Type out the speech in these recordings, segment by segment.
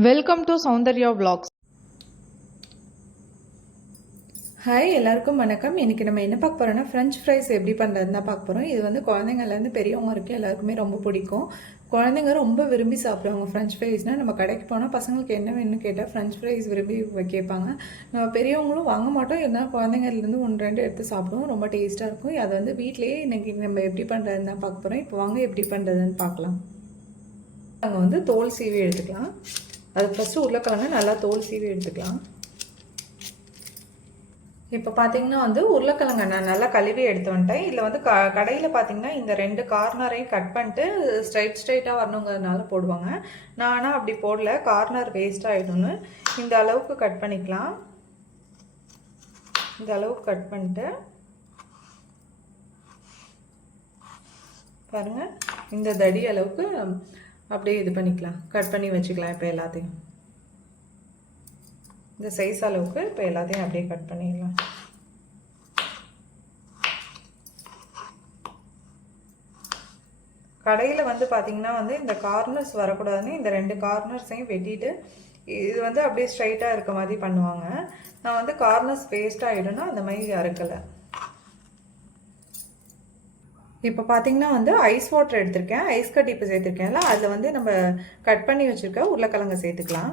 Welcome to Soundarya vlogs. Hi எல்லாருக்கும் வணக்கம். இன்னைக்கு நம்ம என்ன பார்க்க போறோம்னா ஃப்ரெஞ்ச் ஃப்ரைஸ் எப்படி பண்ணுறதுன்னு தான் பார்க்க போகிறோம் இது வந்து குழந்தைங்கள்லேருந்து பெரியவங்க வரைக்கும் எல்லாருக்குமே ரொம்ப பிடிக்கும். குழந்தைங்க ரொம்ப விரும்பி சாப்பிடுவாங்க ஃப்ரெஞ்ச் ஃப்ரைஸ்னால் நம்ம கடைக்கு போனால் பசங்களுக்கு என்ன வேணும்னு கேட்டால் ஃப்ரெஞ்ச் ஃப்ரைஸ் விரும்பி கேட்பாங்க. நம்ம பெரியவங்களும் வாங்க மாட்டோம். இருந்தால் குழந்தைங்கள்லேருந்து ஒன்று ரெண்டு எடுத்து சாப்பிடுவோம். ரொம்ப டேஸ்ட்டாக இருக்கும். அதை வந்து வீட்டிலேயே இன்னைக்கு நம்ம எப்படி பண்ணுறதுன்னு தான் பார்க்க போகிறோம் இப்போ வாங்க எப்படி பண்ணுறதுன்னு பார்க்கலாம். நாங்கள் வந்து தோல் சீவி எடுத்துக்கலாம். அது ஃபஸ்ட்டு உருளைக்கிழங்கு நல்லா தோல் சீவி எடுத்துக்கலாம். இப்போ பார்த்தீங்கன்னா வந்து உருளைக்கிழங்க நான் நல்லா கழுவி எடுத்து வந்துட்டேன். இதில் வந்து க கடையில் பார்த்தீங்கன்னா இந்த ரெண்டு கார்னரையும் கட் பண்ணிட்டு ஸ்ட்ரைட் ஸ்ட்ரைட்டாக வரணுங்கிறதுனால போடுவாங்க. நான் ஆனால் அப்படி போடல. கார்னர் வேஸ்ட் ஆகிடும்னு இந்த அளவுக்கு கட் பண்ணிக்கலாம். இந்த அளவுக்கு கட் பண்ணிட்டு பாருங்கள் இந்த தடி அளவுக்கு அப்படியே இது பண்ணிக்கலாம். கட் பண்ணி வச்சுக்கலாம் இப்போ எல்லாத்தையும். இந்த சைஸ் அளவுக்கு இப்போ எல்லாத்தையும் அப்படியே கட் பண்ணிடலாம். கடையில் வந்து பார்த்திங்கன்னா வந்து இந்த கார்னர்ஸ் வரக்கூடாதுன்னு இந்த ரெண்டு கார்னர்ஸையும் வெட்டிட்டு இது வந்து அப்படியே ஸ்ட்ரைட்டாக இருக்க மாதிரி பண்ணுவாங்க. நான் வந்து கார்னர்ஸ் வேஸ்ட் ஆகிடும்னா அந்த மாதிரி அறுக்கலை. இப்போ பார்த்தீங்கன்னா வந்து ஐஸ் வாட்டர் எடுத்திருக்கேன். ஐஸ் கட்டி இப்போ சேர்த்துருக்கேன்ல அதில் வந்து நம்ம கட் பண்ணி வச்சுருக்க உருளைக்கிழங்கு சேர்த்துக்கலாம்.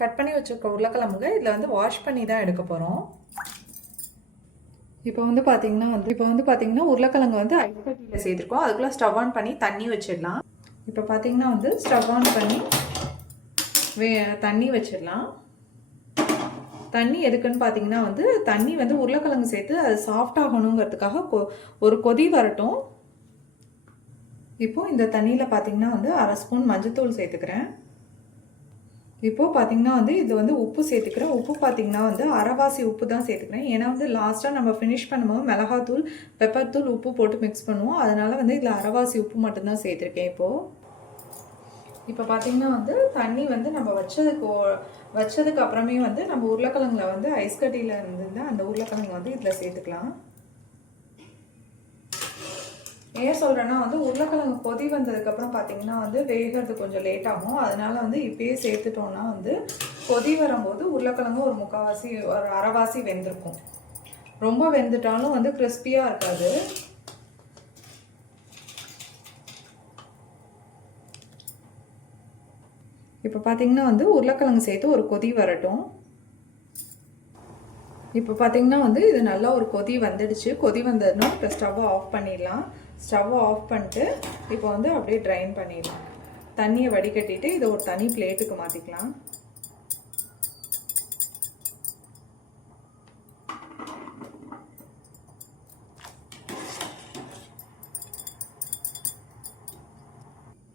கட் பண்ணி வச்சுருக்க உருளைக்கிழங்குங்க இதில் வந்து வாஷ் பண்ணி தான் எடுக்க போகிறோம் இப்போ வந்து பார்த்தீங்கன்னா வந்து இப்போ வந்து பார்த்தீங்கன்னா உருளைக்கிழங்கு வந்து ஐஸ் கட்டியில் சேர்த்துருக்கோம். அதுக்குள்ளே ஸ்டவ் ஆன் பண்ணி தண்ணி வச்சிடலாம். இப்போ பார்த்தீங்கன்னா வந்து ஸ்டவ் ஆன் பண்ணி வே தண்ணி வச்சிடலாம். தண்ணி எதுக்குன்னு பார்த்தீங்கன்னா வந்து தண்ணி வந்து உருளைக்கிழங்கு சேர்த்து அது சாஃப்ட் ஆகணுங்கிறதுக்காக கொ ஒரு கொதி வரட்டும். இப்போது இந்த தண்ணியில் பார்த்தீங்கன்னா வந்து அரை ஸ்பூன் மஞ்சத்தூள் சேர்த்துக்கிறேன். இப்போது பார்த்தீங்கன்னா வந்து இது வந்து உப்பு சேர்த்துக்கிறேன். உப்பு பார்த்தீங்கன்னா வந்து அரைவாசி உப்பு தான் சேர்த்துக்கிறேன். ஏன்னா வந்து லாஸ்ட்டாக நம்ம ஃபினிஷ் பண்ணும்போது மிளகாத்தூள் பெப்பர் தூள் உப்பு போட்டு மிக்ஸ் பண்ணுவோம். அதனால் வந்து இதில் அரைவாசி உப்பு மட்டும்தான் சேர்த்துருக்கேன் இப்போது இப்போ பார்த்தீங்கன்னா வந்து தண்ணி வந்து நம்ம வச்சதுக்கு வச்சதுக்கு அப்புறமே வந்து நம்ம உருளைக்கிழங்குல வந்து ஐஸ் கட்டியில் இருந்து அந்த உருளைக்கிழங்கு வந்து இதில் சேர்த்துக்கலாம். ஏன் சொல்கிறேன்னா வந்து உருளைக்கிழங்கு கொதி வந்ததுக்கப்புறம் பார்த்தீங்கன்னா வந்து வேகிறது கொஞ்சம் லேட் ஆகும். அதனால வந்து இப்பயே சேர்த்துட்டோம்னா வந்து கொதி வரும்போது உருளைக்கிழங்கு ஒரு முக்கால்வாசி ஒரு அரைவாசி வெந்திருக்கும். ரொம்ப வெந்துட்டாலும் வந்து கிறிஸ்பியாக இருக்காது. இப்போ பார்த்தீங்கன்னா வந்து உருளைக்கிழங்கு சேர்த்து ஒரு கொதி வரட்டும். இப்போ பார்த்தீங்கன்னா வந்து இது நல்லா ஒரு கொதி வந்துடுச்சு. கொதி வந்ததுன்னா இப்போ ஸ்டவ்வை ஆஃப் பண்ணிடலாம். ஸ்டவ்வை ஆஃப் பண்ணிட்டு இப்போ வந்து அப்படியே ட்ரைன் பண்ணிடலாம். தண்ணியை வடிகட்டிட்டு இதை ஒரு தனி பிளேட்டுக்கு மாற்றிக்கலாம்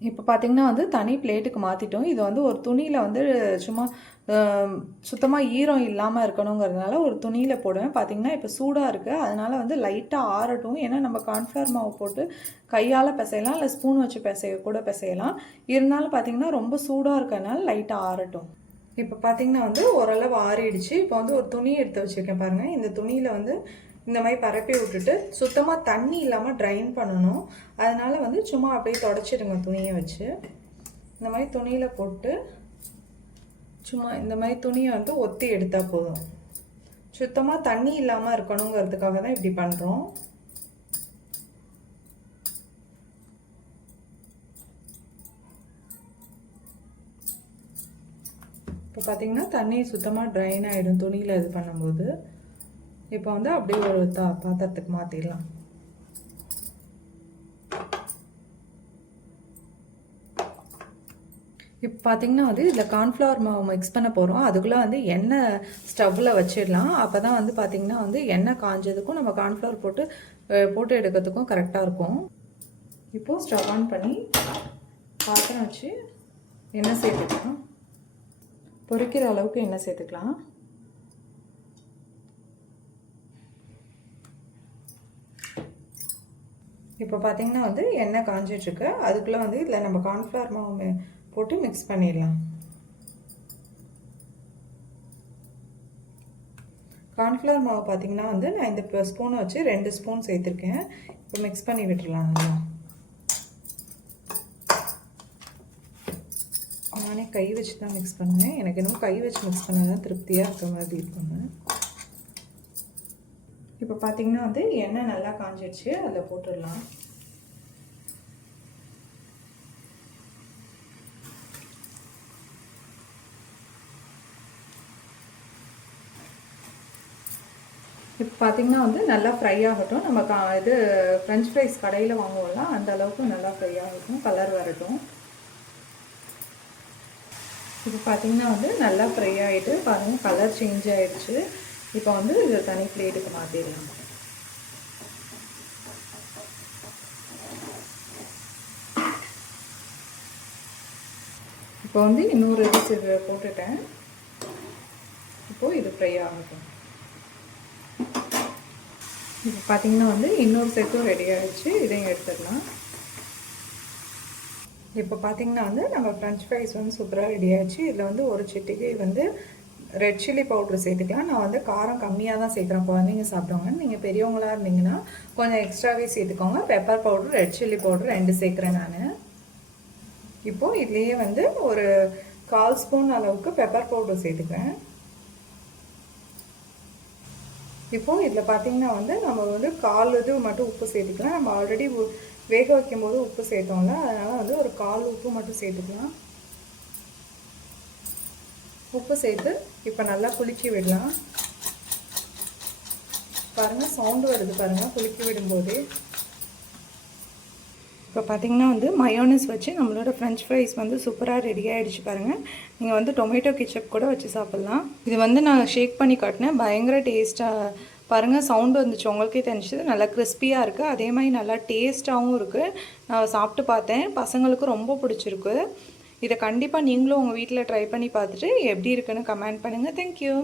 இப்போ பார்த்தீங்கன்னா வந்து தனி பிளேட்டுக்கு மாற்றிட்டோம் இது வந்து ஒரு துணியில் வந்து சும்மா சுத்தமாக ஈரம் இல்லாமல் இருக்கணுங்கிறதுனால ஒரு துணியில் போடுவேன். பார்த்தீங்கன்னா இப்போ சூடாக இருக்குது அதனால் வந்து லைட்டாக ஆறட்டும். ஏன்னா நம்ம கார்ன்ஃப்ளவர் மாவு போட்டு கையால் பிசையலாம் இல்லை ஸ்பூன் வச்சு பிசைய கூட பிசையலாம். இருந்தாலும் பார்த்தீங்கன்னா ரொம்ப சூடாக இருக்கிறதுனால லைட்டாக ஆறட்டும். இப்போ பார்த்தீங்கன்னா வந்து ஓரளவு ஆறிடுச்சு. இப்போ வந்து ஒரு துணி எடுத்து வச்சுருக்கேன் பாருங்கள் இந்த துணியில் வந்து இந்த மாதிரி பரப்பி விட்டுட்டு சுத்தமாக தண்ணி இல்லாமல் ட்ரைன் பண்ணணும். அதனால் வந்து சும்மா அப்படியே தொடச்சிடுங்க துணியை வச்சு. இந்த மாதிரி துணியில் போட்டு சும்மா இந்த மாதிரி துணியை வந்து ஒத்தி எடுத்தால் போதும். சுத்தமாக தண்ணி இல்லாமல் இருக்கணுங்கிறதுக்காக தான் இப்படி பண்ணுறோம் இப்போ பார்த்தீங்கன்னா தண்ணி சுத்தமாக ட்ரைன் ஆகிடும் துணியில் இது பண்ணும்போது. இப்போ வந்து அப்படியே ஒரு தா பாத்திரத்துக்கு மாற்றிடலாம் இப்போ பார்த்தீங்கன்னா வந்து இதில் கார்ன்ஃப்ளவர் மாவு மிக்ஸ் பண்ண போகிறோம் அதுக்குள்ளே வந்து எண்ணெய் ஸ்டவ்வில் வச்சிடலாம். அப்போ தான் வந்து பார்த்திங்கன்னா வந்து எண்ணெய் காஞ்சதுக்கும் நம்ம கார்ன்ஃப்ளவர் போட்டு போட்டு எடுக்கிறதுக்கும் கரெக்டாக இருக்கும். இப்போது ஸ்டவ் ஆன் பண்ணி பாத்திரம் வச்சு எண்ணெய் சேர்த்துக்கலாம். பொரிக்கிற அளவுக்கு எண்ணெய் சேர்த்துக்கலாம். இப்போ பார்த்தீங்கன்னா வந்து எண்ணெய் காஞ்சிட்ருக்கு. அதுக்குள்ளே வந்து இதில் நம்ம கார்ன்ஃப்ளவர் மாவு போட்டு மிக்ஸ் பண்ணிடலாம். கார்ன்ஃப்ளவர் மாவு பார்த்தீங்கன்னா வந்து நான் இந்த ஸ்பூனை வச்சு ரெண்டு ஸ்பூன் சேர்த்துருக்கேன். இப்போ மிக்ஸ் பண்ணி விட்டுறலாம் நானே கை வச்சு தான் மிக்ஸ் பண்ணுவேன். எனக்கு இன்னும் கை வச்சு மிக்ஸ் பண்ணால் தான் திருப்தியாக இருக்க மாதிரி இருக்குங்க இப்போ பார்த்தீங்கன்னா வந்து எண்ணெய் நல்லா காஞ்சிடுச்சு அதில் போட்டுடலாம். இப்போ பார்த்தீங்கன்னா வந்து நல்லா ஃப்ரை ஆகட்டும். நம்ம கா இது ஃப்ரெஞ்ச் ஃப்ரைஸ் கடையில் வாங்குவோம்ல அந்த அளவுக்கு நல்லா ஃப்ரை ஆகட்டும் கலர் வரட்டும். இப்போ பார்த்தீங்கன்னா வந்து நல்லா ஃப்ரை ஆகிட்டு பாருங்கள் கலர் சேஞ்ச் ஆகிடுச்சு இப்போ வந்து இது தனி பிளேட்டுக்கு மாற்றிடலாம் இப்போ வந்து இன்னொரு இது போட்டுட்டேன். இப்போது இது ஃப்ரை ஆகட்டும். இப்போ பார்த்தீங்கன்னா வந்து இன்னொரு செட்டும் ரெடி ஆகிடுச்சு இதையும் எடுத்துடலாம். இப்போ பார்த்தீங்கன்னா வந்து நம்ம ஃப்ரெஞ்ச் ஃப்ரைஸ் வந்து சூப்பராக ரெடி ஆகிடுச்சு இதில் வந்து ஒரு சிட்டிகை வந்து ரெட் சில்லி பவுட்ரு சேர்த்துக்கலாம். நான் வந்து காரம் கம்மியாக தான் சேர்க்குறேன் குழந்தைங்க சாப்பிடுவாங்க. நீங்கள் பெரியவங்களாக இருந்தீங்கன்னா கொஞ்சம் எக்ஸ்ட்ராவே சேர்த்துக்கோங்க. Pepper powder red chilli powder ரெண்டு சேர்க்குறேன் நான். இப்போது இதுலேயே வந்து ஒரு கால் ஸ்பூன் அளவுக்கு பெப்பர் பவுட்ரு சேர்த்துக்கிறேன். இப்போது இதில் பார்த்தீங்கன்னா வந்து நம்ம வந்து கால் இது மட்டும் உப்பு சேர்த்துக்கலாம். நம்ம ஆல்ரெடி வேக வைக்கும்போது உப்பு சேர்த்தோம்ல அதனால் வந்து ஒரு கால் உப்பு மட்டும் சேர்த்துக்கலாம். உப்பு சேர்த்து இப்போ நல்லா குலுக்கி விடலாம். பாருங்கள் சவுண்டு வருது பாருங்கள் குலுக்கி விடும்போது. இப்போ பார்த்தீங்கன்னா வந்து மயோனஸ் வச்சு நம்மளோட ஃப்ரெஞ்ச் ஃப்ரைஸ் வந்து சூப்பராக ரெடி ஆகிடுச்சு பாருங்கள் நீங்கள் வந்து டொமேட்டோ கிச்சப் கூட வச்சு சாப்பிட்லாம். இது வந்து நான் ஷேக் பண்ணி காட்டினேன். பயங்கர டேஸ்ட்டாக பாருங்கள் சவுண்டு வந்துச்சு. உங்களுக்கே தெரிஞ்சது. நல்லா கிறிஸ்பியாக இருக்குது அதே மாதிரி நல்லா டேஸ்ட்டாகவும் இருக்குது நான் சாப்பிட்டு பார்த்தேன். பசங்களுக்கு ரொம்ப பிடிச்சிருக்கு. இதை கண்டிப்பாக நீங்களும் உங்கள் வீட்டில் ட்ரை பண்ணி பார்த்துட்டு எப்படி இருக்குன்னு கமெண்ட் பண்ணுங்கள் தேங்க்யூ